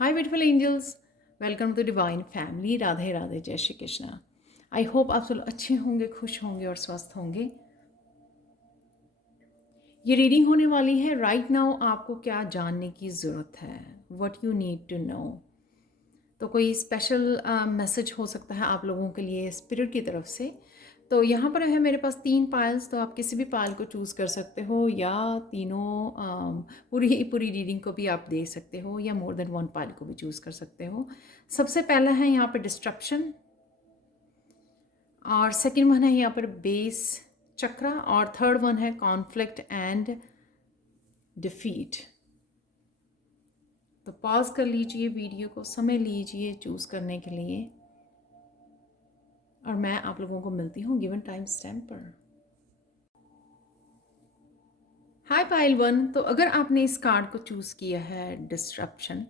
Hi, beautiful angels. Welcome to Divine Family. Radhe Radhe, जय Shri Krishna. I hope आप सब अच्छे होंगे, खुश होंगे और स्वस्थ होंगे. ये रीडिंग होने वाली है राइट नाउ. आपको क्या जानने की ज़रूरत है, what you need to know. तो कोई स्पेशल मैसेज हो सकता है आप लोगों के लिए स्पिरिट की तरफ से. तो यहाँ पर है मेरे पास 3 पायल्स, तो आप किसी भी पायल को चूज़ कर सकते हो या तीनों पूरी पूरी रीडिंग को भी आप दे सकते हो या मोर देन वन पायल को भी चूज़ कर सकते हो. सबसे पहला है यहाँ पर डिस्ट्रप्शन और सेकंड वन है यहाँ पर बेस चक्रा और थर्ड वन है कॉन्फ्लिक्ट एंड डिफीट. तो पॉज कर लीजिए वीडियो को, समय लीजिए चूज़ करने के लिए और मैं आप लोगों को मिलती हूँ गिवन टाइम स्टैम्प पर. हाय पाइल वन. तो अगर आपने इस कार्ड को चूज़ किया है डिस्ट्रप्शन,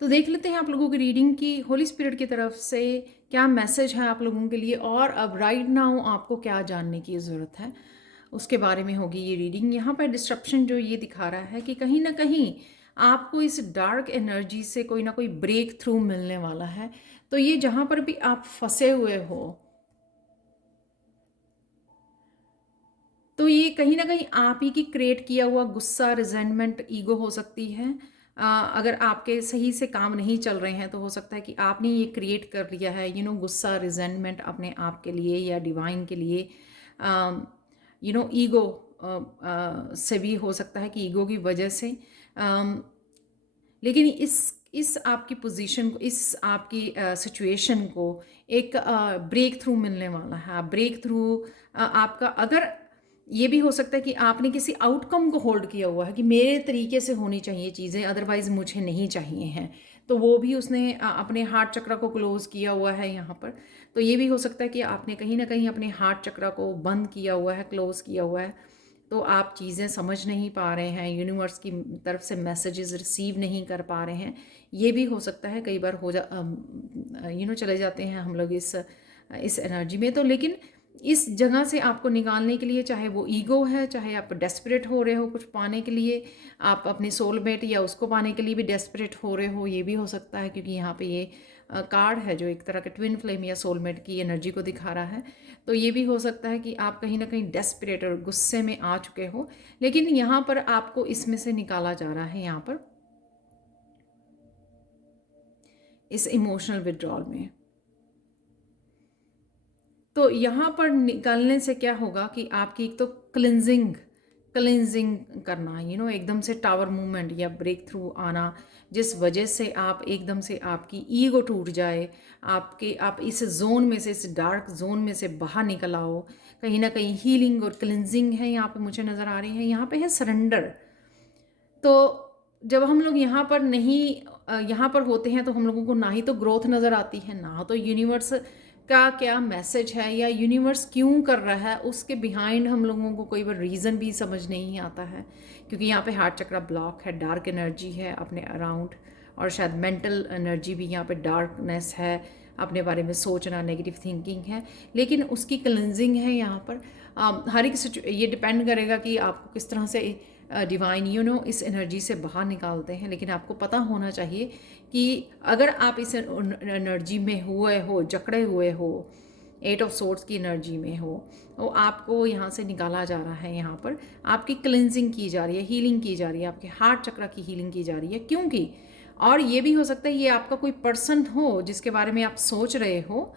तो देख लेते हैं आप लोगों की रीडिंग की होली स्पिरिट की तरफ से क्या मैसेज है आप लोगों के लिए और अब राइट नाउ आपको क्या जानने की ज़रूरत है उसके बारे में होगी ये रीडिंग. यहाँ पर डिस्ट्रप्शन जो ये दिखा रहा है कि कहीं ना कहीं आपको इस डार्क एनर्जी से कोई ना कोई ब्रेक थ्रू मिलने वाला है. तो ये जहाँ पर भी आप फंसे हुए हो, तो ये कहीं ना कहीं आप ही की क्रिएट किया हुआ गुस्सा, रिजेंटमेंट, ईगो हो सकती है. अगर आपके सही से काम नहीं चल रहे हैं तो हो सकता है कि आपने ये क्रिएट कर लिया है गुस्सा, रिजेंटमेंट अपने आप के लिए या डिवाइन के लिए. ईगो से भी हो सकता है कि ईगो की वजह से. लेकिन इस आपकी पोजीशन को, इस आपकी सिचुएशन को एक ब्रेक थ्रू मिलने वाला है. ब्रेक थ्रू आपका, अगर ये भी हो सकता है कि आपने किसी आउटकम को होल्ड किया हुआ है कि मेरे तरीके से होनी चाहिए चीज़ें, अदरवाइज़ मुझे नहीं चाहिए हैं, तो वो भी उसने अपने हार्ट चक्र को क्लोज़ किया हुआ है यहाँ पर. तो ये भी हो सकता है कि आपने कहीं ना कहीं अपने हार्ट चक्र को बंद किया हुआ है, क्लोज़ किया हुआ है. तो आप चीज़ें समझ नहीं पा रहे हैं, यूनिवर्स की तरफ से मैसेजेस रिसीव नहीं कर पा रहे हैं. ये भी हो सकता है. कई बार चले जाते हैं हम लोग इस एनर्जी में. तो लेकिन इस जगह से आपको निकालने के लिए, चाहे वो ईगो है, चाहे आप डेस्परेट हो रहे हो कुछ पाने के लिए, आप अपने सोलमेट या उसको पाने के लिए भी डेस्परेट हो रहे हो, ये भी हो सकता है. क्योंकि यहाँ पे ये कार्ड है जो एक तरह के ट्विन फ्लेम या सोलमेट की एनर्जी को दिखा रहा है. तो ये भी हो सकता है कि आप कहीं ना कहीं डेस्परेट और गुस्से में आ चुके हो, लेकिन यहाँ पर आपको इसमें से निकाला जा रहा है. यहाँ पर इस इमोशनल विड्रॉल में, तो यहाँ पर निकालने से क्या होगा कि आपकी एक तो क्लिनजिंग करना, एकदम से टावर मूवमेंट या ब्रेक थ्रू आना, जिस वजह से आप एकदम से आपकी ईगो टूट जाए, आप इस जोन में से, इस डार्क जोन में से बाहर निकल आओ. कहीं ना कहीं हीलिंग और क्लिनजिंग है यहाँ पे मुझे नज़र आ रही है. यहाँ पे है सरेंडर. तो जब हम लोग यहाँ पर होते हैं तो हम लोगों को ना ही तो ग्रोथ नज़र आती है, ना तो यूनिवर्स का क्या मैसेज है या यूनिवर्स क्यों कर रहा है उसके बिहाइंड हम लोगों को कोई बार रीज़न भी समझ नहीं आता है. क्योंकि यहाँ पे हार्ट चक्रा ब्लॉक है, डार्क एनर्जी है अपने अराउंड, और शायद मेंटल एनर्जी भी यहाँ पे डार्कनेस है, अपने बारे में सोचना, नेगेटिव थिंकिंग है. लेकिन उसकी क्लिनजिंग है यहाँ पर. हर एक ये डिपेंड करेगा कि आपको किस तरह से डिवाइन इस एनर्जी से बाहर निकालते हैं. लेकिन आपको पता होना चाहिए कि अगर आप इस एनर्जी में हुए हो, जकड़े हुए हो, 8 ऑफ सोर्ड्स की एनर्जी में हो, तो आपको यहाँ से निकाला जा रहा है. यहाँ पर आपकी क्लिनजिंग की जा रही है, हीलिंग की जा रही है, आपके हार्ट चक्र की हीलिंग की जा रही है. क्योंकि और ये भी हो सकता है ये आपका कोई पर्सन हो जिसके बारे में आप सोच रहे हो,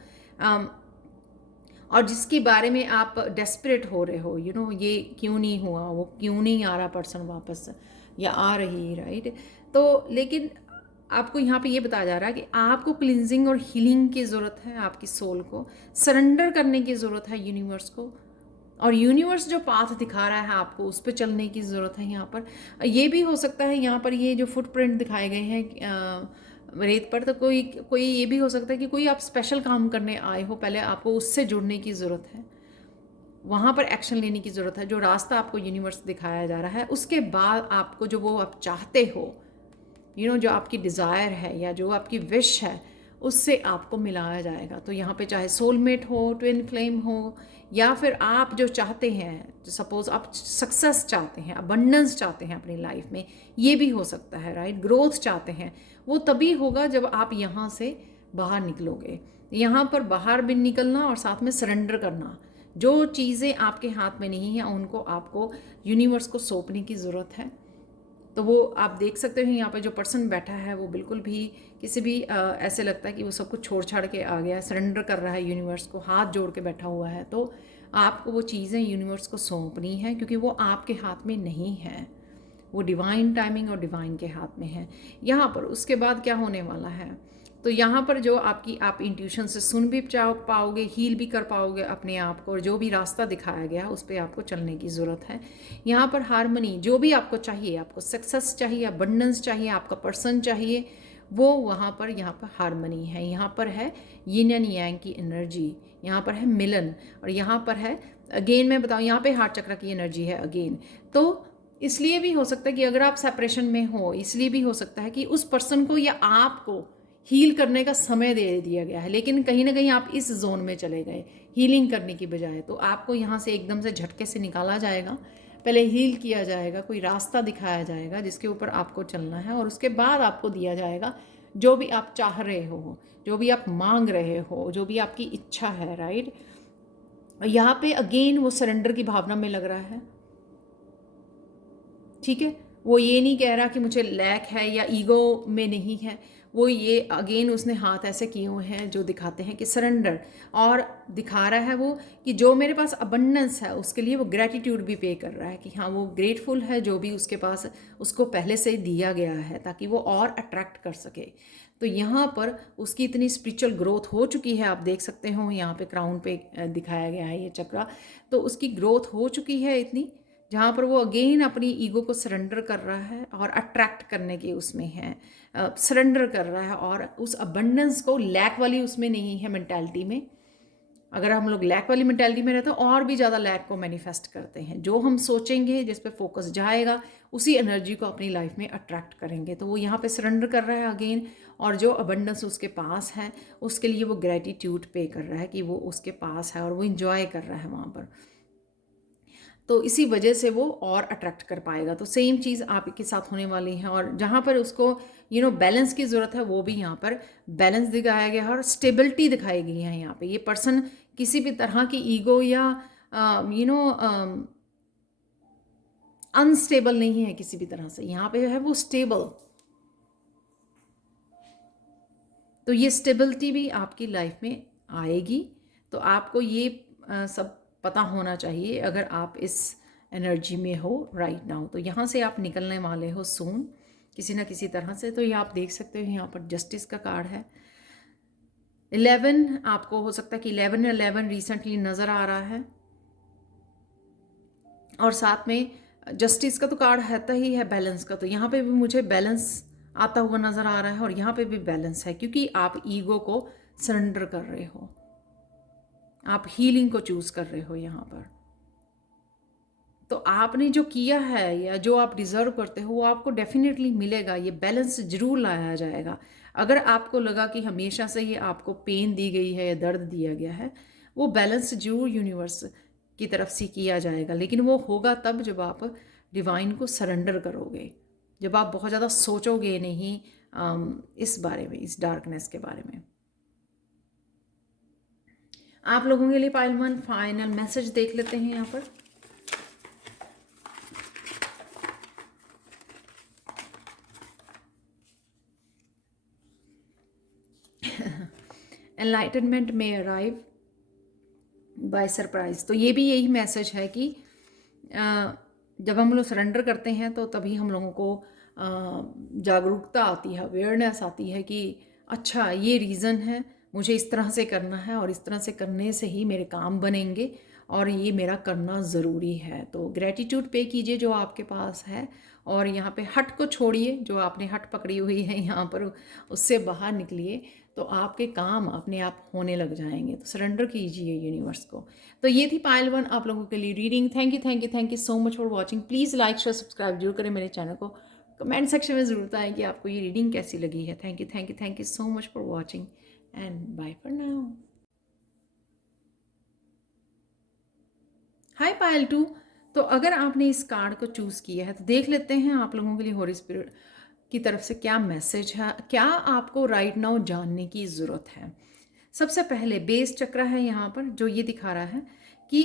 और जिसके बारे में आप डेस्परेट हो रहे हो, ये क्यों नहीं हुआ, वो क्यों नहीं आ रहा पर्सन वापस, या आ रही, राइट. तो लेकिन आपको यहाँ पे ये बताया जा रहा है कि आपको क्लिनजिंग और हीलिंग की ज़रूरत है. आपकी सोल को सरेंडर करने की ज़रूरत है यूनिवर्स को, और यूनिवर्स जो पाथ दिखा रहा है आपको उस पर चलने की ज़रूरत है. यहाँ पर ये भी हो सकता है, यहाँ पर ये जो फुटप्रिंट दिखाए गए हैं रेत पर, तो कोई कोई ये भी हो सकता है कि कोई आप स्पेशल काम करने आए हो, पहले आपको उससे जुड़ने की ज़रूरत है, वहाँ पर एक्शन लेने की ज़रूरत है. जो रास्ता आपको यूनिवर्स दिखाया जा रहा है, उसके बाद आपको जो वो आप चाहते हो, जो आपकी डिज़ायर है या जो आपकी विश है, उससे आपको मिलाया जाएगा। तो यहाँ पे चाहे सोलमेट हो, ट्विन फ्लेम हो, या फिर आप जो चाहते हैं, सपोज़ आप सक्सेस चाहते हैं, अबंडेंस चाहते हैं अपनी लाइफ में, ये भी हो सकता है, राइट। ग्रोथ चाहते हैं, वो तभी होगा जब आप यहाँ से बाहर निकलोगे। यहाँ पर बाहर भी निकलना और साथ में सरेंडर करना। जो चीज़ें आपके हाथ में नहीं हैं उनको आपको यूनिवर्स को सौंपने की ज़रूरत है। तो वो आप देख सकते हो यहाँ पे जो पर्सन बैठा है वो बिल्कुल भी किसी भी ऐसे लगता है कि वो सब कुछ छोड़ छाड़ के आ गया है, सरेंडर कर रहा है यूनिवर्स को, हाथ जोड़ के बैठा हुआ है। तो आपको वो चीज़ें यूनिवर्स को सौंपनी है, क्योंकि वो आपके हाथ में नहीं है, वो डिवाइन टाइमिंग और डिवाइन के हाथ में है। यहाँ पर उसके बाद क्या होने वाला है, तो यहाँ पर जो आप इंट्यूशन से सुन भी पाओगे, हील भी कर पाओगे अपने आप को, और जो भी रास्ता दिखाया गया उस पर आपको चलने की ज़रूरत है। यहाँ पर हारमनी जो भी आपको चाहिए, आपको सक्सेस चाहिए, अबंडेंस चाहिए, आपका पर्सन चाहिए, वो वहाँ पर यहाँ पर हारमनी है। यहाँ पर है यिन एंड यांग की एनर्जी, यहाँ पर है मिलन, और यहाँ पर है अगेन मैं बताऊँ यहाँ पे हार्ट चक्र की एनर्जी है अगेन। तो इसलिए भी हो सकता है कि अगर आप सेपरेशन में हो, इसलिए भी हो सकता है कि उस पर्सन को या आपको हील करने का समय दे दिया गया है, लेकिन कहीं ना कहीं आप इस जोन में चले गए हीलिंग करने की बजाय। तो आपको यहाँ से एकदम से झटके से निकाला जाएगा, पहले हील किया जाएगा, कोई रास्ता दिखाया जाएगा जिसके ऊपर आपको चलना है, और उसके बाद आपको दिया जाएगा जो भी आप चाह रहे हो, जो भी आप मांग रहे हो, जो भी आपकी इच्छा है, राइट। यहाँ पे अगेन वो सरेंडर की भावना में लग रहा है, ठीक है। वो ये नहीं कह रहा कि मुझे लैक है या ईगो में नहीं है, वो ये अगेन उसने हाथ ऐसे किए हुए हैं जो दिखाते हैं कि सरेंडर, और दिखा रहा है वो कि जो मेरे पास अबंडेंस है उसके लिए वो ग्रैटिट्यूड भी पे कर रहा है, कि हाँ वो ग्रेटफुल है जो भी उसके पास उसको पहले से दिया गया है, ताकि वो और अट्रैक्ट कर सके। तो यहाँ पर उसकी इतनी स्पिरिचुअल ग्रोथ हो चुकी है, आप देख सकते हो यहाँ पे क्राउन पे दिखाया गया है ये चक्रा, तो उसकी ग्रोथ हो चुकी है इतनी, जहाँ पर वो अगेन अपनी ईगो को सरेंडर कर रहा है और अट्रैक्ट करने के उसमें है, सरेंडर कर रहा है, और उस अबंडेंस को लैक वाली उसमें नहीं है मेंटालिटी में। अगर हम लोग लैक वाली मेंटालिटी में रहते हैं और भी ज़्यादा लैक को मैनिफेस्ट करते हैं। जो हम सोचेंगे, जिस पे फोकस जाएगा, उसी एनर्जी को अपनी लाइफ में अट्रैक्ट करेंगे। तो वो यहाँ पे सरेंडर कर रहा है अगेन, और जो अबंडेंस उसके पास है उसके लिए वो ग्रेटिट्यूड पे कर रहा है कि वो उसके पास है और वो इंजॉय कर रहा है वहाँ पर। तो इसी वजह से वो और अट्रैक्ट कर पाएगा। तो सेम चीज़ आपके साथ होने वाली है, और जहाँ पर उसको बैलेंस की ज़रूरत है वो भी यहाँ पर बैलेंस दिखाया गया है और स्टेबिलिटी दिखाई गई है। यहाँ पे ये पर्सन किसी भी तरह की ईगो या अनस्टेबल नहीं है किसी भी तरह से, यहाँ पे है वो स्टेबल। तो ये स्टेबिलिटी भी आपकी लाइफ में आएगी। तो आपको ये सब पता होना चाहिए अगर आप इस एनर्जी में हो राइट नाउ। तो यहाँ से आप निकलने वाले हो सून किसी ना किसी तरह से। तो ये आप देख सकते हो यहाँ पर जस्टिस का कार्ड है। 11 आपको हो सकता है कि 11 रिसेंटली नज़र आ रहा है, और साथ में जस्टिस का तो कार्ड रहता ही है, बैलेंस का। तो यहाँ पे भी मुझे बैलेंस आता हुआ नज़र आ रहा है, और यहाँ पे भी बैलेंस है, क्योंकि आप ईगो को सरेंडर कर रहे हो, आप हीलिंग को चूज़ कर रहे हो यहाँ पर। तो आपने जो किया है या जो आप डिज़र्व करते हो वो आपको डेफिनेटली मिलेगा। ये बैलेंस ज़रूर लाया जाएगा। अगर आपको लगा कि हमेशा से ही आपको पेन दी गई है या दर्द दिया गया है, वो बैलेंस जरूर यूनिवर्स की तरफ से किया जाएगा, लेकिन वो होगा तब जब आप डिवाइन को सरेंडर करोगे, जब आप बहुत ज़्यादा सोचोगे नहीं इस बारे में, इस डार्कनेस के बारे में। आप लोगों के लिए पाइल 1 फाइनल मैसेज देख लेते हैं यहाँ पर। एनलाइटनमेंट में अराइव बाय सरप्राइज। तो ये भी यही मैसेज है कि जब हम लोग सरेंडर करते हैं तो तभी हम लोगों को जागरूकता आती है, अवेयरनेस आती है कि अच्छा ये रीज़न है, मुझे इस तरह से करना है, और इस तरह से करने से ही मेरे काम बनेंगे, और ये मेरा करना ज़रूरी है। तो ग्रेटिट्यूड पे कीजिए जो आपके पास है, और यहाँ पे हट को छोड़िए, जो आपने हट पकड़ी हुई है यहाँ पर उससे बाहर निकलिए, तो आपके काम अपने आप होने लग जाएंगे। तो सरेंडर कीजिए यूनिवर्स को। तो ये थी पाइल 1 आप लोगों के लिए reading. Thank you so much for watching. Please like share subscribe जरूर करें मेरे चैनल को। कमेंट सेक्शन में ज़रूर बताएं कि आपको ये रीडिंग कैसी लगी है। Thank you so much for watching. And bye for now. Hi Payal too. तो अगर आपने इस कार्ड को चूज़ किया है तो देख लेते हैं आप लोगों के लिए हॉली स्पिरिट की तरफ से क्या मैसेज है, क्या आपको राइट नाउ जानने की ज़रूरत है। सबसे पहले बेस चक्र है यहाँ पर जो ये दिखा रहा है कि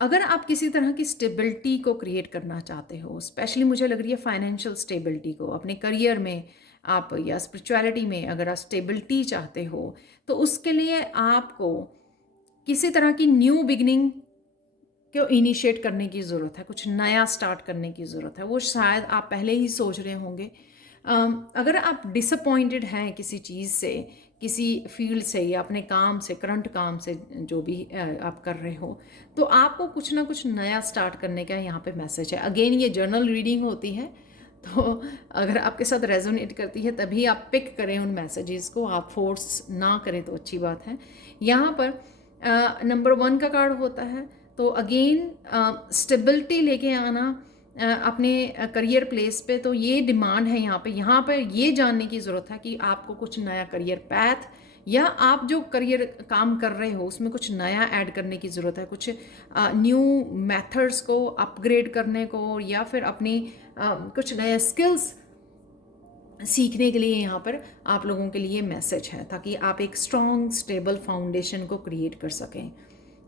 अगर आप किसी तरह की स्टेबिलिटी को क्रिएट करना चाहते हो, स्पेशली मुझे लग रही है फाइनेंशियल स्टेबिलिटी को अपने करियर में आप या स्पिरिचुअलिटी में अगर आप स्टेबिलिटी चाहते हो, तो उसके लिए आपको किसी तरह की न्यू बिगिनिंग को इनिशिएट करने की ज़रूरत है, कुछ नया स्टार्ट करने की ज़रूरत है। वो शायद आप पहले ही सोच रहे होंगे। अगर आप डिसअपॉइंटेड हैं किसी चीज़ से, किसी फील्ड से या अपने काम से, करंट काम से जो भी आप कर रहे हो, तो आपको कुछ ना कुछ नया स्टार्ट करने का यहाँ पे मैसेज है। अगेन ये जर्नल रीडिंग होती है, तो अगर आपके साथ रेजोनेट करती है तभी आप पिक करें उन मैसेजेस को, आप फोर्स ना करें तो अच्छी बात है। यहाँ पर नंबर 1 का कार्ड होता है, तो अगेन स्टेबिलिटी लेके आना अपने करियर प्लेस पे, तो ये डिमांड है यहाँ पर ये जानने की ज़रूरत है कि आपको कुछ नया करियर पैथ या आप जो करियर काम कर रहे हो उसमें कुछ नया ऐड करने की ज़रूरत है, कुछ न्यू मेथड्स को अपग्रेड करने को या फिर अपनी कुछ नए स्किल्स सीखने के लिए यहाँ पर आप लोगों के लिए मैसेज है, ताकि आप एक स्ट्रॉन्ग स्टेबल फाउंडेशन को क्रिएट कर सकें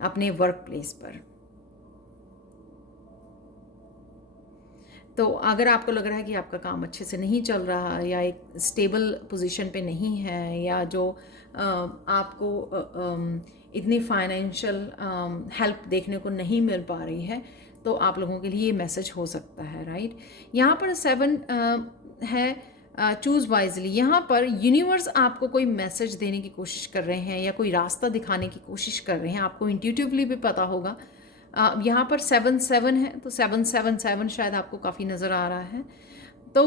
अपने वर्क प्लेस पर। तो अगर आपको लग रहा है कि आपका काम अच्छे से नहीं चल रहा या एक स्टेबल पोजीशन पे नहीं है, या जो आपको इतनी फाइनेंशियल हेल्प देखने को नहीं मिल पा रही है, तो आप लोगों के लिए ये मैसेज हो सकता है, राइट। यहाँ पर 7 है, चूज़ वाइजली। यहाँ पर यूनिवर्स आपको कोई मैसेज देने की कोशिश कर रहे हैं या कोई रास्ता दिखाने की कोशिश कर रहे हैं, आपको इंट्यूटिवली भी पता होगा। यहाँ पर 7 है, तो 7 शायद आपको काफ़ी नज़र आ रहा है। तो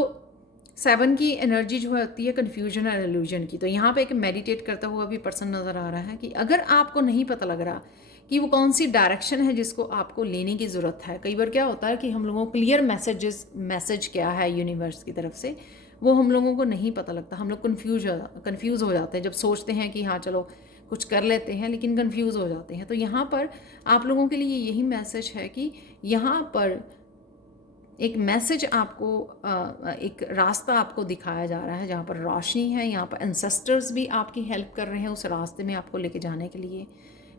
7 की एनर्जी जो होती है कन्फ्यूजन और इल्यूजन की, तो यहाँ पे एक मेडिटेट करता हुआ भी पर्सन नज़र आ रहा है कि अगर आपको नहीं पता लग रहा कि वो कौन सी डायरेक्शन है जिसको आपको लेने की ज़रूरत है। कई बार क्या होता है कि हम लोगों को क्लियर मैसेज क्या है यूनिवर्स की तरफ से, वो हम लोगों को नहीं पता लगता। हम लोग कन्फ्यूज़ हो जाते हैं जब सोचते हैं कि हाँ चलो कुछ कर लेते हैं, लेकिन कन्फ्यूज़ हो जाते हैं। तो यहाँ पर आप लोगों के लिए यही मैसेज है कि यहाँ पर एक मैसेज आपको एक रास्ता आपको दिखाया जा रहा है जहाँ पर रोशनी है। यहाँ पर एंसेस्टर्स भी आपकी हेल्प कर रहे हैं उस रास्ते में आपको लेके जाने के लिए।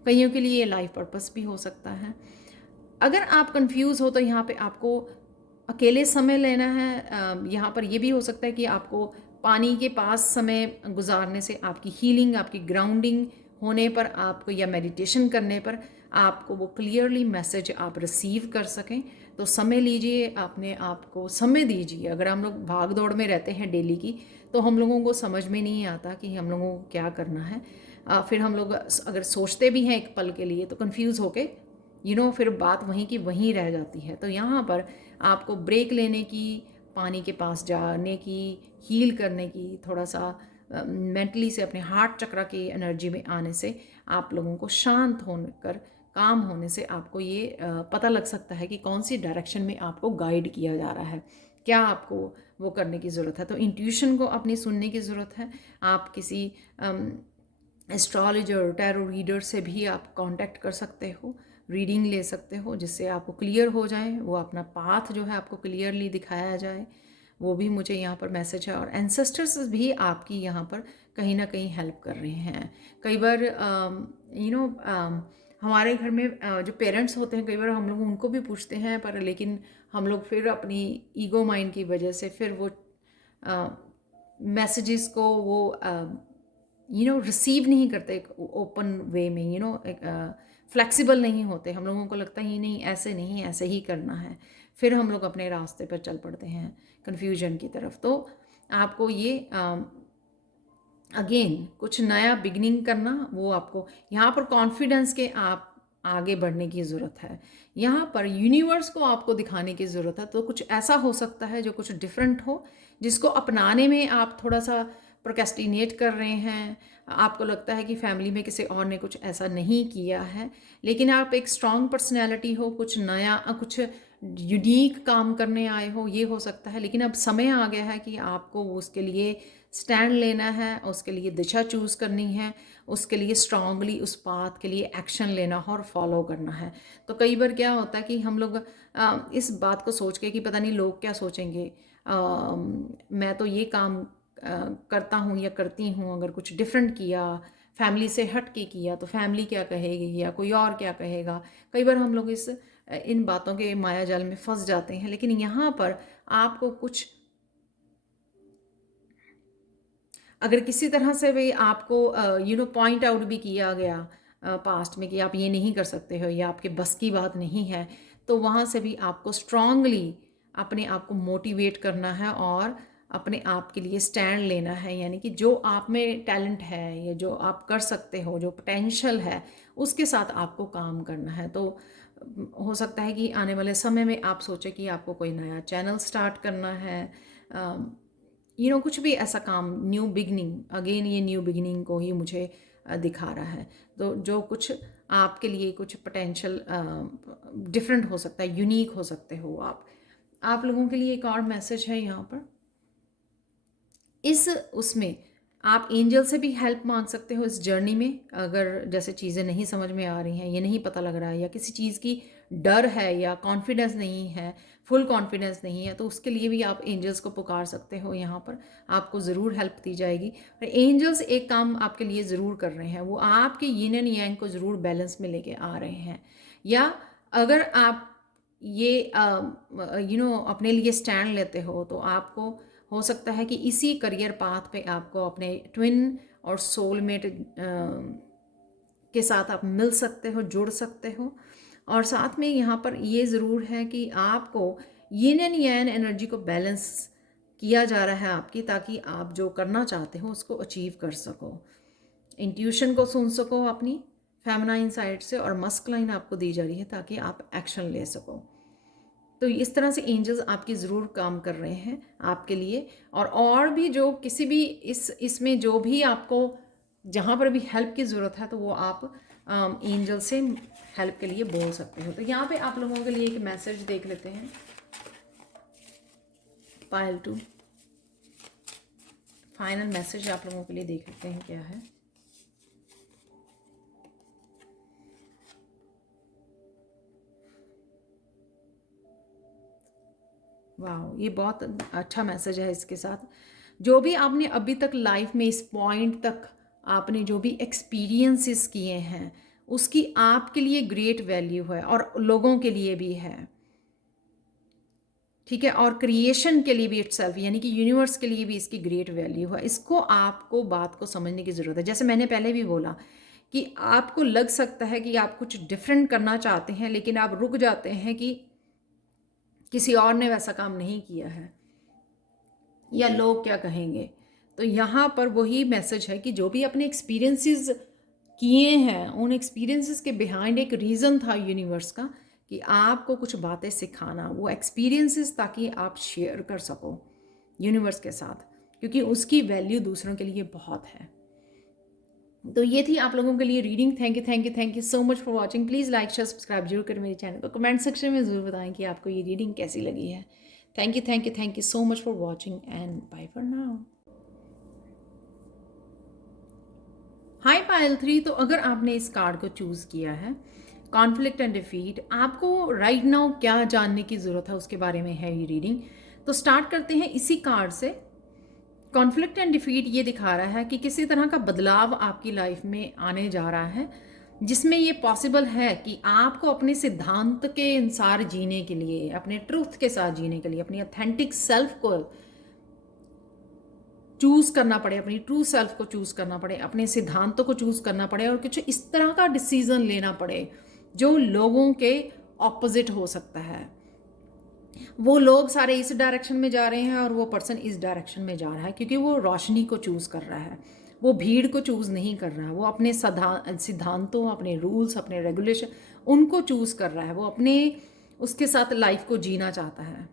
कईयों के लिए ये लाइफ पर्पस भी हो सकता है। अगर आप कंफ्यूज हो तो यहाँ पे आपको अकेले समय लेना है। यहाँ पर ये भी हो सकता है कि आपको पानी के पास समय गुजारने से आपकी हीलिंग, आपकी ग्राउंडिंग होने पर आपको, या मेडिटेशन करने पर आपको वो क्लियरली मैसेज आप रिसीव कर सकें। तो समय लीजिए, अपने आप को समय दीजिए। अगर हम लोग भाग दौड़ में रहते हैं डेली की, तो हम लोगों को समझ में नहीं आता कि हम लोगों को क्या करना है। फिर हम लोग अगर सोचते भी हैं एक पल के लिए तो कंफ्यूज होके फिर बात वहीं की वहीं रह जाती है। तो यहाँ पर आपको ब्रेक लेने की, पानी के पास जाने की, हील करने की, थोड़ा सा मेंटली से अपने हार्ट चक्र की एनर्जी में आने से आप लोगों को शांत होकर काम होने से आपको ये पता लग सकता है कि कौन सी डायरेक्शन में आपको गाइड किया जा रहा है, क्या आपको वो करने की ज़रूरत है। तो इंट्यूशन को अपनी सुनने की ज़रूरत है। आप किसी एस्ट्रोलॉजर, टैरो रीडर से भी आप कांटेक्ट कर सकते हो, रीडिंग ले सकते हो, जिससे आपको क्लियर हो जाए, वो अपना पाथ जो है आपको क्लियरली दिखाया जाए। वो भी मुझे यहाँ पर मैसेज है। और एंसेस्टर्स भी आपकी यहाँ पर कहीं ना कहीं हेल्प कर रहे हैं। कई बार हमारे घर में जो पेरेंट्स होते हैं, कई बार हम लोग उनको भी पूछते हैं, पर लेकिन हम लोग फिर अपनी ईगो माइंड की वजह से फिर वो मैसेजेस को वो रिसीव नहीं करते ओपन वे में, एक फ्लेक्सिबल नहीं होते। हम लोगों को लगता ही नहीं, ऐसे नहीं, ऐसे ही करना है। फिर हम लोग अपने रास्ते पर चल पड़ते हैं कन्फ्यूजन की तरफ। तो आपको ये अगेन कुछ नया बिगनिंग करना, वो आपको यहाँ पर कॉन्फिडेंस के आप आगे बढ़ने की ज़रूरत है। यहाँ पर यूनिवर्स को आपको दिखाने की ज़रूरत है। तो कुछ ऐसा हो सकता है जो कुछ डिफरेंट हो, जिसको अपनाने में आप थोड़ा सा प्रोक्रेस्टिनेट कर रहे हैं। आपको लगता है कि फैमिली में किसी और ने कुछ ऐसा नहीं किया है, लेकिन आप एक स्ट्रॉन्ग पर्सनैलिटी हो, कुछ नया, कुछ यूनिक काम करने आए हो, ये हो सकता है। लेकिन अब समय आ गया है कि आपको उसके लिए स्टैंड लेना है, उसके लिए दिशा चूज़ करनी है, उसके लिए स्ट्रांगली उस बात के लिए एक्शन लेना है और फॉलो करना है। तो कई बार क्या होता है कि हम लोग इस बात को सोच के कि पता नहीं लोग क्या सोचेंगे, मैं तो ये काम करता हूँ या करती हूँ, अगर कुछ डिफरेंट किया, फैमिली से हट के किया तो फैमिली क्या कहेगी या कोई और क्या कहेगा। कई बार हम लोग इन बातों के माया जाल में फंस जाते हैं। लेकिन यहाँ पर आपको कुछ, अगर किसी तरह से भी आपको पॉइंट आउट भी किया गया पास्ट में कि आप ये नहीं कर सकते हो या आपके बस की बात नहीं है, तो वहाँ से भी आपको स्ट्रांगली अपने आप को मोटिवेट करना है और अपने आप के लिए स्टैंड लेना है। यानी कि जो आप में टैलेंट है या जो आप कर सकते हो, जो पोटेंशियल है, उसके साथ आपको काम करना है। तो हो सकता है कि आने वाले समय में आप सोचें कि आपको कोई नया चैनल स्टार्ट करना है, कुछ भी ऐसा काम, न्यू बिगनिंग, अगेन ये न्यू बिगनिंग को ही मुझे दिखा रहा है। तो जो कुछ आपके लिए कुछ पोटेंशियल डिफरेंट हो सकता है, यूनिक हो सकते हो आप लोगों के लिए एक और मैसेज है यहाँ पर। उसमें आप एंजल से भी हेल्प मांग सकते हो इस जर्नी में। अगर जैसे चीज़ें नहीं समझ में आ रही हैं, ये नहीं पता लग रहा है, या किसी चीज़ की डर है या कॉन्फिडेंस नहीं है, फुल कॉन्फिडेंस नहीं है, तो उसके लिए भी आप एंजल्स को पुकार सकते हो। यहाँ पर आपको ज़रूर हेल्प दी जाएगी। और एंजल्स एक काम आपके लिए ज़रूर कर रहे हैं, वो आपके यिन एंड यांग को ज़रूर बैलेंस में लेके आ रहे हैं। या अगर आप ये अपने लिए स्टैंड लेते हो, तो आपको हो सकता है कि इसी करियर पाथ पे आपको अपने ट्विन और सोलमेट के साथ आप मिल सकते हो, जुड़ सकते हो। और साथ में यहाँ पर ये ज़रूर है कि आपको यिन एंड यांग एनर्जी को बैलेंस किया जा रहा है आपकी, ताकि आप जो करना चाहते हो उसको अचीव कर सको। इंट्यूशन को सुन सको अपनी फेमिनाइन साइड से, और मस्कुलाइन आपको दी जा रही है ताकि आप एक्शन ले सको। तो इस तरह से एंजल्स आपकी ज़रूर काम कर रहे हैं आपके लिए। और भी जो किसी भी इसमें जो भी आपको जहाँ पर भी हेल्प की ज़रूरत है, तो वो आप एंजल से हेल्प के लिए बोल सकते हो। तो यहाँ पे आप लोगों के लिए एक मैसेज देख लेते हैं। पायल 2 फाइनल मैसेज आप लोगों के लिए देख लेते हैं क्या है। वाह, ये बहुत अच्छा मैसेज है। इसके साथ जो भी आपने अभी तक लाइफ में इस पॉइंट तक आपने जो भी एक्सपीरियंसेस किए हैं, उसकी आपके लिए ग्रेट वैल्यू है और लोगों के लिए भी है, ठीक है। और क्रिएशन के लिए भी इटसेल्फ, यानी कि यूनिवर्स के लिए भी इसकी ग्रेट वैल्यू है। इसको आपको बात को समझने की ज़रूरत है। जैसे मैंने पहले भी बोला कि आपको लग सकता है कि आप कुछ डिफरेंट करना चाहते हैं, लेकिन आप रुक जाते हैं कि किसी और ने वैसा काम नहीं किया है या लोग क्या कहेंगे। तो यहाँ पर वही मैसेज है कि जो भी अपने एक्सपीरियंसेस किए हैं, उन एक्सपीरियंसेस के बिहाइंड एक रीज़न था यूनिवर्स का कि आपको कुछ बातें सिखाना, वो एक्सपीरियंसेस, ताकि आप शेयर कर सको यूनिवर्स के साथ, क्योंकि उसकी वैल्यू दूसरों के लिए बहुत है। तो ये थी आप लोगों के लिए reading. Thank you so much for watching. Please like share subscribe जरूर करें मेरे चैनल को। कमेंट सेक्शन में ज़रूर बताएं कि आपको ये रीडिंग कैसी लगी है। Thank you so much for watching and bye for now. Hi Payal 3, तो अगर आपने इस कार्ड को चूज़ किया है, कॉन्फ्लिक्ट एंड डिफीट, आपको राइट नाउ क्या जानने की ज़रूरत है उसके बारे में है ये रीडिंग। तो स्टार्ट करते हैं इसी कार्ड से। कॉन्फ्लिक्ट एंड डिफीट ये दिखा रहा है कि किसी तरह का बदलाव आपकी लाइफ में आने जा रहा है, जिसमें ये पॉसिबल है कि आपको अपने सिद्धांत के अनुसार जीने के लिए, अपने ट्रूथ के साथ जीने के लिए, अपनी ऑथेंटिक सेल्फ को चूज़ करना पड़े, अपनी ट्रू सेल्फ को चूज़ करना पड़े, अपने सिद्धांतों को चूज़ करना पड़े, और कुछ इस तरह का डिसीज़न लेना पड़े जो लोगों के ऑपोजिट हो सकता है। वो लोग सारे इस डायरेक्शन में जा रहे हैं और वो पर्सन इस डायरेक्शन में जा रहा है, क्योंकि वो रोशनी को चूज़ कर रहा है, वो भीड़ को चूज़ नहीं कर रहा है। वो अपने सिद्धांतों, अपने रूल्स, अपने रेगुलेशन, उनको चूज़ कर रहा है। वो अपने उसके साथ लाइफ को जीना चाहता है,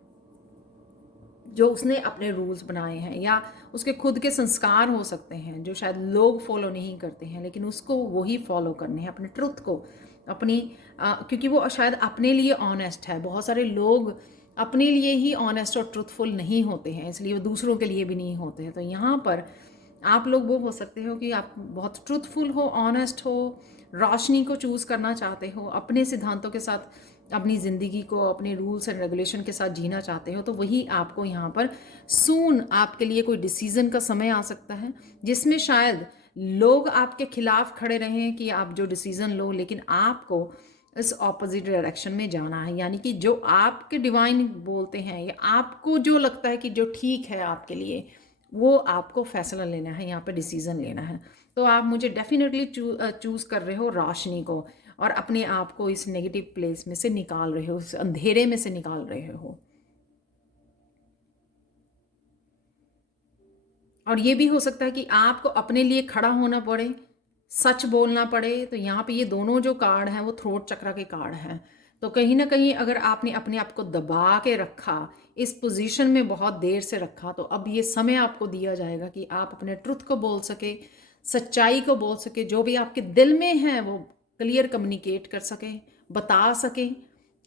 जो उसने अपने रूल्स बनाए हैं, या उसके खुद के संस्कार हो सकते हैं जो शायद लोग फॉलो नहीं करते हैं, लेकिन उसको वही फॉलो करने हैं, अपने ट्रुथ को, अपनी क्योंकि वो शायद अपने लिए ऑनेस्ट है। बहुत सारे लोग अपने लिए ही ऑनेस्ट और ट्रुथफुल नहीं होते हैं, इसलिए वो दूसरों के लिए भी नहीं होते हैं। तो यहाँ पर आप लोग वो हो सकते हो कि आप बहुत ट्रुथफुल हो, ऑनेस्ट हो, रोशनी को चूज़ करना चाहते हो, अपने सिद्धांतों के साथ अपनी ज़िंदगी को अपने रूल्स एंड रेगुलेशन के साथ जीना चाहते हो। तो वही आपको यहाँ पर सून आपके लिए कोई डिसीज़न का समय आ सकता है, जिसमें शायद लोग आपके खिलाफ खड़े रहें कि आप जो डिसीज़न लो, लेकिन आपको इस ऑपोजिट डायरेक्शन में जाना है। यानी कि जो आपके डिवाइन बोलते हैं या आपको जो लगता है कि जो ठीक है आपके लिए, वो आपको फैसला लेना है, यहाँ पे डिसीज़न लेना है। तो आप मुझे डेफिनेटली चूज़ कर रहे हो रोशनी को, और अपने आप को इस नेगेटिव प्लेस में से निकाल रहे हो, इस अंधेरे में से निकाल रहे हो। और ये भी हो सकता है कि आपको अपने लिए खड़ा होना पड़े, सच बोलना पड़े। तो यहाँ पे ये दोनों जो कार्ड हैं वो थ्रोट चक्र के कार्ड हैं। तो कहीं ना कहीं अगर आपने अपने आप को दबा के रखा, इस पोजीशन में बहुत देर से रखा, तो अब ये समय आपको दिया जाएगा कि आप अपने ट्रुथ को बोल सके, सच्चाई को बोल सके, जो भी आपके दिल में है वो क्लियर कम्युनिकेट कर सके, बता सके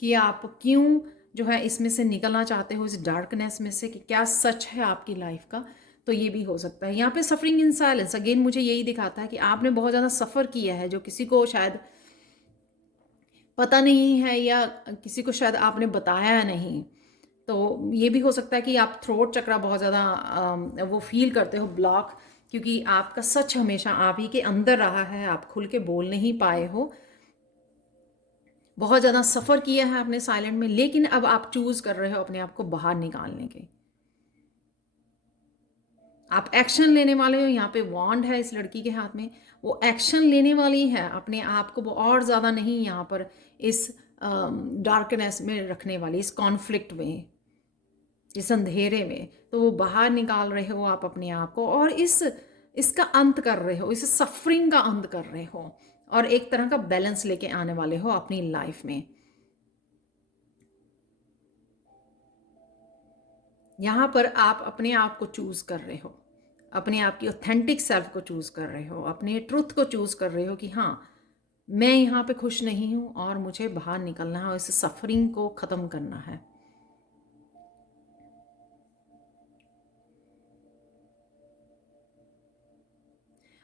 कि आप क्यों जो है इसमें से निकलना चाहते हो, इस डार्कनेस में से, कि क्या सच है आपकी लाइफ का। तो ये भी हो सकता है। यहाँ पे सफरिंग इन साइलेंस अगेन मुझे यही दिखाता है कि आपने बहुत ज़्यादा सफ़र किया है, जो किसी को शायद पता नहीं है, या किसी को शायद आपने बताया नहीं। तो ये भी हो सकता है कि आप थ्रोट चक्रा बहुत ज़्यादा वो फील करते हो ब्लॉक, क्योंकि आपका सच हमेशा आप ही के अंदर रहा है, आप खुल के बोल नहीं पाए हो। बहुत ज़्यादा सफ़र किया है आपने साइलेंट में, लेकिन अब आप चूज़ कर रहे हो अपने आप को बाहर निकालने के। आप एक्शन लेने वाले हो। यहाँ पे वॉन्ड है इस लड़की के हाथ में, वो एक्शन लेने वाली है अपने आप को, वो और ज़्यादा नहीं यहाँ पर इस डार्कनेस में रखने वाली, इस कॉन्फ्लिक्ट में, इस अंधेरे में। तो वो बाहर निकाल रहे हो आप अपने आप को, और इसका अंत कर रहे हो, इस सफरिंग का अंत कर रहे हो, और एक तरह का बैलेंस लेके आने वाले हो अपनी लाइफ में। यहाँ पर आप अपने आप को चूज़ कर रहे हो, अपने आप की ऑथेंटिक सेल्फ को चूज़ कर रहे हो, अपने ट्रुथ को चूज़ कर रहे हो कि हाँ, मैं यहाँ पे खुश नहीं हूँ और मुझे बाहर निकलना है और इस सफरिंग को ख़त्म करना है।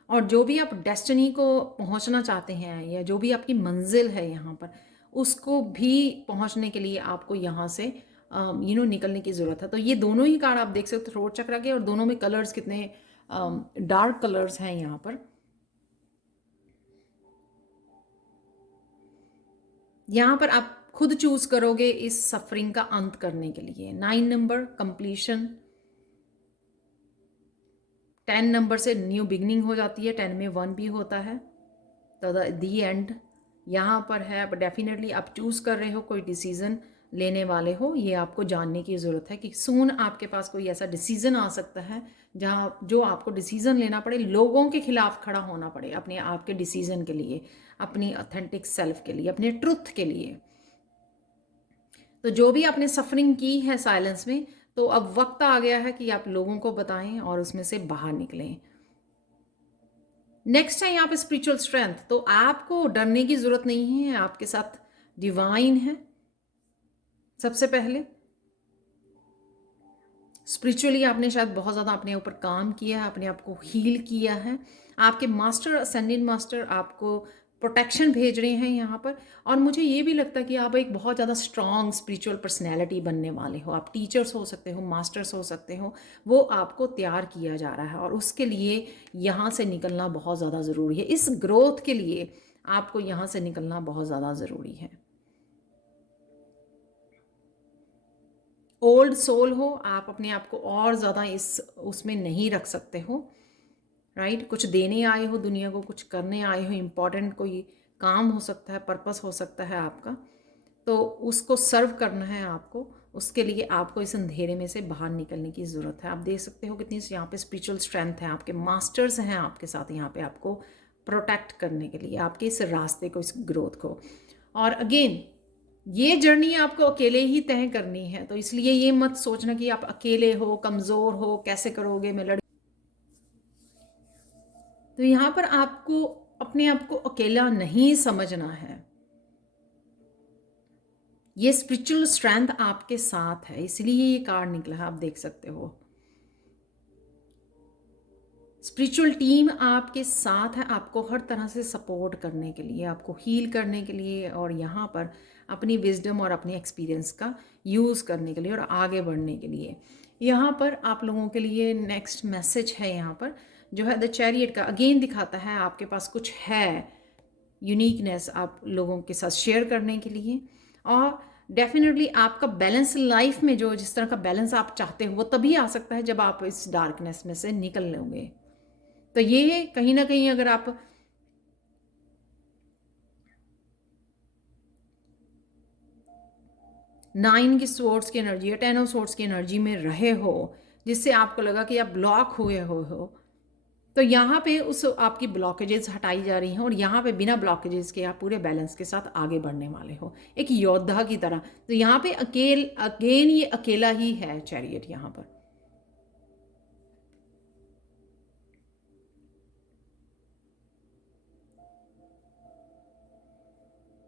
और जो भी आप डेस्टिनी को पहुँचना चाहते हैं, या जो भी आपकी मंजिल है यहाँ पर, उसको भी पहुँचने के लिए आपको यहाँ से निकलने की ज़रूरत है। तो ये दोनों ही कार्ड आप देख सकते हो थ्रोट चक्र के, और दोनों में कलर्स कितने डार्क कलर्स हैं यहाँ पर। यहाँ पर आप खुद चूज करोगे इस सफरिंग का अंत करने के लिए। 9 नंबर कंप्लीशन, 10 नंबर से न्यू बिगनिंग हो जाती है, 10 में 1 भी होता है, तो दी एंड यहाँ पर है। अब डेफिनेटली आप चूज़ कर रहे हो, कोई डिसीज़न लेने वाले हो, ये आपको जानने की ज़रूरत है कि सून आपके पास कोई ऐसा डिसीज़न आ सकता है जहाँ जो आपको डिसीज़न लेना पड़े, लोगों के खिलाफ खड़ा होना पड़े अपने आप के डिसीज़न के लिए, अपनी ऑथेंटिक सेल्फ के लिए, अपने ट्रुथ के लिए। तो जो भी आपने सफरिंग की है साइलेंस में, तो अब वक्त आ गया है कि आप लोगों को बताएं और उसमें से बाहर निकलें। नेक्स्ट है यहाँ पे स्पिरिचुअल स्ट्रेंथ। तो आपको डरने की जरूरत नहीं है, आपके साथ डिवाइन है। सबसे पहले स्पिरिचुअली आपने शायद बहुत ज़्यादा अपने ऊपर काम किया है, अपने आप को हील किया है। आपके मास्टर, असेंडेंट मास्टर आपको प्रोटेक्शन भेज रहे हैं यहाँ पर। और मुझे ये भी लगता है कि आप एक बहुत ज़्यादा स्ट्रॉन्ग स्पिरिचुअल पर्सनैलिटी बनने वाले हो। आप टीचर्स हो सकते हो, मास्टर्स हो सकते हो, वो आपको तैयार किया जा रहा है, और उसके लिए यहाँ से निकलना बहुत ज़्यादा ज़रूरी है। इस ग्रोथ के लिए आपको यहाँ से निकलना बहुत ज़्यादा ज़रूरी है। ओल्ड सोल हो, आप अपने आप को और ज़्यादा इस उसमें नहीं रख सकते हो, राइट। कुछ देने आए हो दुनिया को, कुछ करने आए हो, इम्पॉर्टेंट कोई काम हो सकता है, पर्पस हो सकता है आपका, तो उसको सर्व करना है आपको। उसके लिए आपको इस अंधेरे में से बाहर निकलने की ज़रूरत है। आप देख सकते हो कितनी यहाँ पे स्पिरिचुअल स्ट्रेंथ है, आपके मास्टर्स हैं आपके साथ यहाँ पे आपको प्रोटेक्ट करने के लिए, आपके इस रास्ते को, इस ग्रोथ को। और अगेन ये जर्नी आपको अकेले ही तय करनी है, तो इसलिए ये मत सोचना कि आप अकेले हो, कमज़ोर हो, कैसे करोगे, मैं लड़। तो यहाँ पर आपको अपने आप को अकेला नहीं समझना है। ये स्पिरिचुअल स्ट्रेंथ आपके साथ है, इसलिए ये कार्ड निकला है, आप देख सकते हो। स्पिरिचुअल टीम आपके साथ है, आपको हर तरह से सपोर्ट करने के लिए, आपको हील करने के लिए, और यहाँ पर अपनी विजडम और अपने एक्सपीरियंस का यूज़ करने के लिए और आगे बढ़ने के लिए। यहाँ पर आप लोगों के लिए नेक्स्ट मैसेज है, यहाँ पर जो है द चैरियट का अगेन दिखाता है आपके पास कुछ है यूनिकनेस आप लोगों के साथ शेयर करने के लिए। और डेफिनेटली आपका बैलेंस लाइफ में जो जिस तरह का बैलेंस आप चाहते हो वो तभी आ सकता है जब आप इस डार्कनेस में से निकल लोगे। तो ये कहीं ना कहीं अगर आप नाइन की सोर्ट्स की एनर्जी या 10 ऑफ सोर्ट्स की एनर्जी में रहे हो, जिससे आपको लगा कि आप ब्लॉक हुए हो, तो यहाँ पे उस आपकी ब्लॉकेजेस हटाई जा रही हैं, और यहाँ पे बिना ब्लॉकेजेस के आप पूरे बैलेंस के साथ आगे बढ़ने वाले हो, एक योद्धा की तरह। तो यहाँ पे अगेन ये अकेला ही है चैरियट यहाँ पर।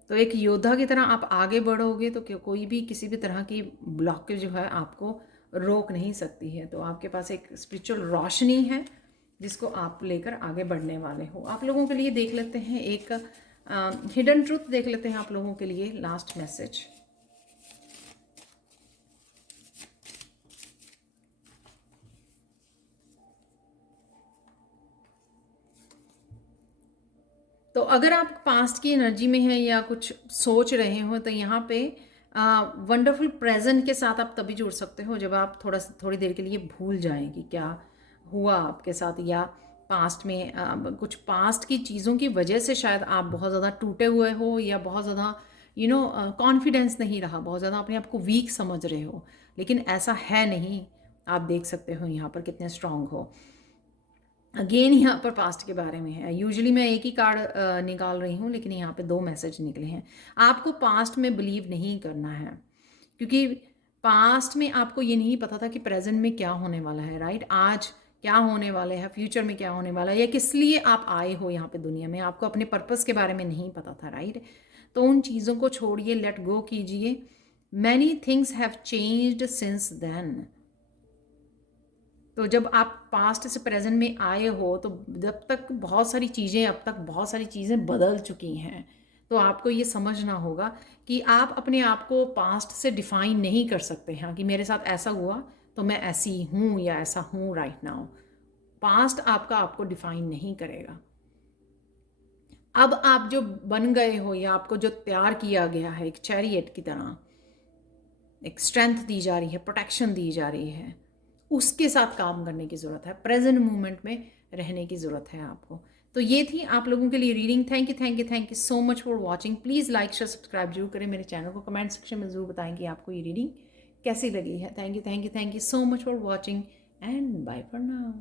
तो एक योद्धा की तरह आप आगे बढ़ोगे, तो कोई भी किसी भी तरह की ब्लॉकेज जो है आपको रोक नहीं सकती है। तो आपके पास एक स्पिरिचुअल रोशनी है जिसको आप लेकर आगे बढ़ने वाले हो। आप लोगों के लिए देख लेते हैं एक हिडन ट्रूथ देख लेते हैं आप लोगों के लिए, लास्ट मैसेज। तो अगर आप पास्ट की एनर्जी में हैं या कुछ सोच रहे हो, तो यहाँ पे वंडरफुल प्रेजेंट के साथ आप तभी जुड़ सकते हो जब आप थोड़ी देर के लिए भूल जाएं कि क्या हुआ आपके साथ, या पास्ट में कुछ पास्ट की चीज़ों की वजह से शायद आप बहुत ज़्यादा टूटे हुए हो, या बहुत ज़्यादा कॉन्फिडेंस नहीं रहा, बहुत ज़्यादा अपने आप को वीक समझ रहे हो। लेकिन ऐसा है नहीं, आप देख सकते हो यहाँ पर कितने स्ट्रांग हो। अगेन यहाँ पर पास्ट के बारे में है। यूजुअली मैं एक ही कार्ड निकाल रही हूँ, लेकिन यहाँ पे 2 मैसेज निकले हैं। आपको पास्ट में बिलीव नहीं करना है, क्योंकि पास्ट में आपको ये नहीं पता था कि प्रेजेंट में क्या होने वाला है, राइट? आज क्या होने वाला है, फ्यूचर में क्या होने वाला है, या किस लिए आप आए हो यहाँ पे दुनिया में, आपको अपने पर्पस के बारे में नहीं पता था, राइट? तो उन चीज़ों को छोड़िए, लेट गो कीजिए। Many things have changed since then. तो जब आप पास्ट से प्रेजेंट में आए हो, तो जब तक बहुत सारी चीज़ें, अब तक बहुत सारी चीज़ें बदल चुकी हैं। तो आपको ये समझना होगा कि आप अपने आप को पास्ट से डिफाइन नहीं कर सकते हैं कि मेरे साथ ऐसा हुआ तो मैं ऐसी हूँ या ऐसा हूँ राइट नाउ। पास्ट आपका आपको डिफाइन नहीं करेगा। अब आप जो बन गए हो, या आपको जो तैयार किया गया है एक चैरियट की तरह, एक स्ट्रेंथ दी जा रही है, प्रोटेक्शन दी जा रही है, उसके साथ काम करने की ज़रूरत है, प्रेजेंट मोमेंट में रहने की ज़रूरत है आपको। तो ये थी आप लोगों के लिए reading. Thank you so much for watching. Please like share subscribe जरूर करें मेरे चैनल को। कमेंट सेक्शन में ज़रूर बताएं कि आपको ये रीडिंग कैसी लगी है। Thank you so much for watching and bye for now.